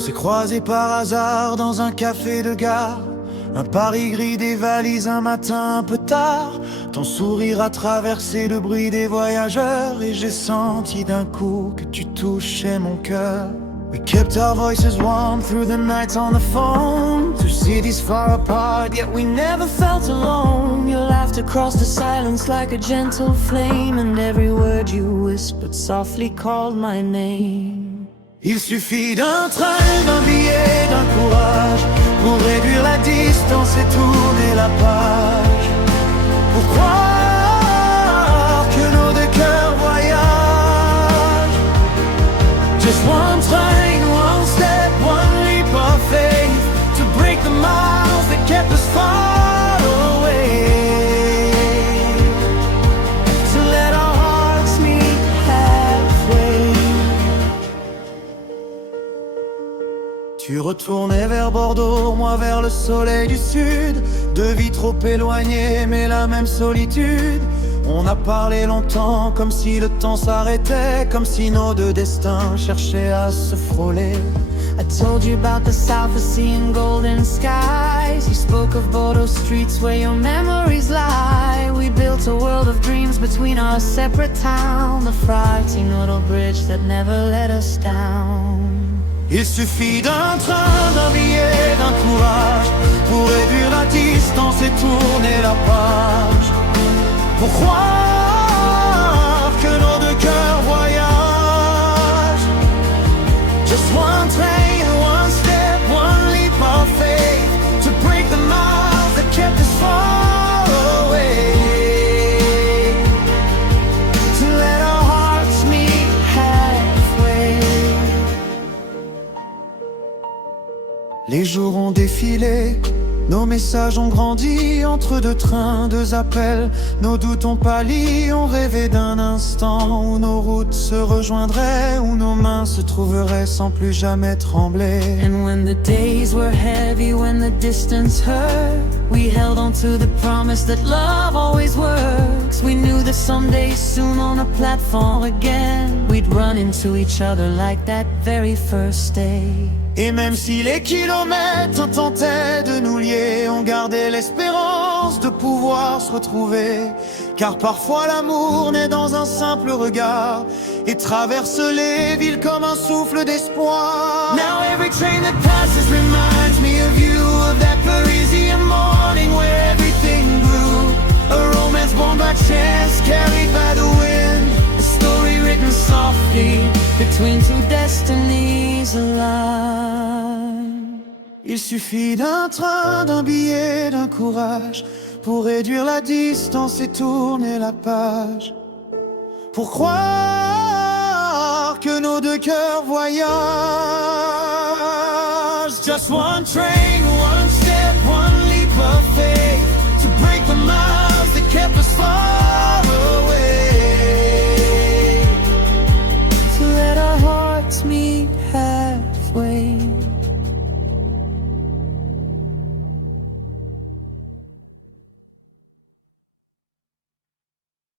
s'est croisés par hasard dans un café de gare. Un Paris gris, des valises, un matin un peu tard. Ton sourire a traversé le bruit des voyageurs, et j'ai senti d'un coup que tu touchais mon cœur. We kept our voices warm through the nights on the phone. Two cities far apart, yet we never felt alone. Your laughter crossed the silence like a gentle flame, and every word you whispered softly called my name. Il suffit d'un train, d'un billet, d'un courage pour réduire la distance et tourner la page. Pour croire que nos deux cœurs voyagent. Just one train, one step, one leap of faith, to break the miles that kept us far away, to let our hearts meet halfway. Tu retournais vers Bordeaux, moi vers le soleil du sud. Deux vies trop éloignées, mais la même solitude. On a parlé longtemps, comme si le temps s'arrêtait, comme si nos deux destins cherchaient à se frôler. I told you about the South Sea and golden skies. You spoke of Bordeaux streets where your memories lie. We built a world of dreams between our separate towns, the frightening little bridge that never let us down. Il suffit d'un train, d'un billet, d'un courage pour réduire la distance et tourner la page. Pour croire que nos deux cœurs voyagent. Just one train, one step, one leap of faith, to break the miles that kept us far away, to let our hearts meet halfway. Les jours ont défilé, nos messages ont grandi, entre deux trains, deux appels, nos doutes ont pâli. On rêvait d'un instant où nos routes se rejoindraient, où nos mains se trouveraient sans plus jamais trembler. And when the days were heavy, when the distance hurt, we held on to the promise that love always works. We knew that someday soon on a platform again, we'd run into each other like that very first day. Et même si les kilomètres tentaient de nous lier, on gardait l'espérance de pouvoir se retrouver. Car parfois l'amour naît dans un simple regard et traverse les villes comme un souffle d'espoir. Now every train that passes reminds me of you, of that Parisian morning where everything grew. A romance born by chance, carried by the wind, a story written softly between two destinies aligned. Il suffit d'un train, d'un billet, d'un courage pour réduire la distance et tourner la page. Pour croire que nos deux cœurs voyagent. Just one train, one step, one leap of faith,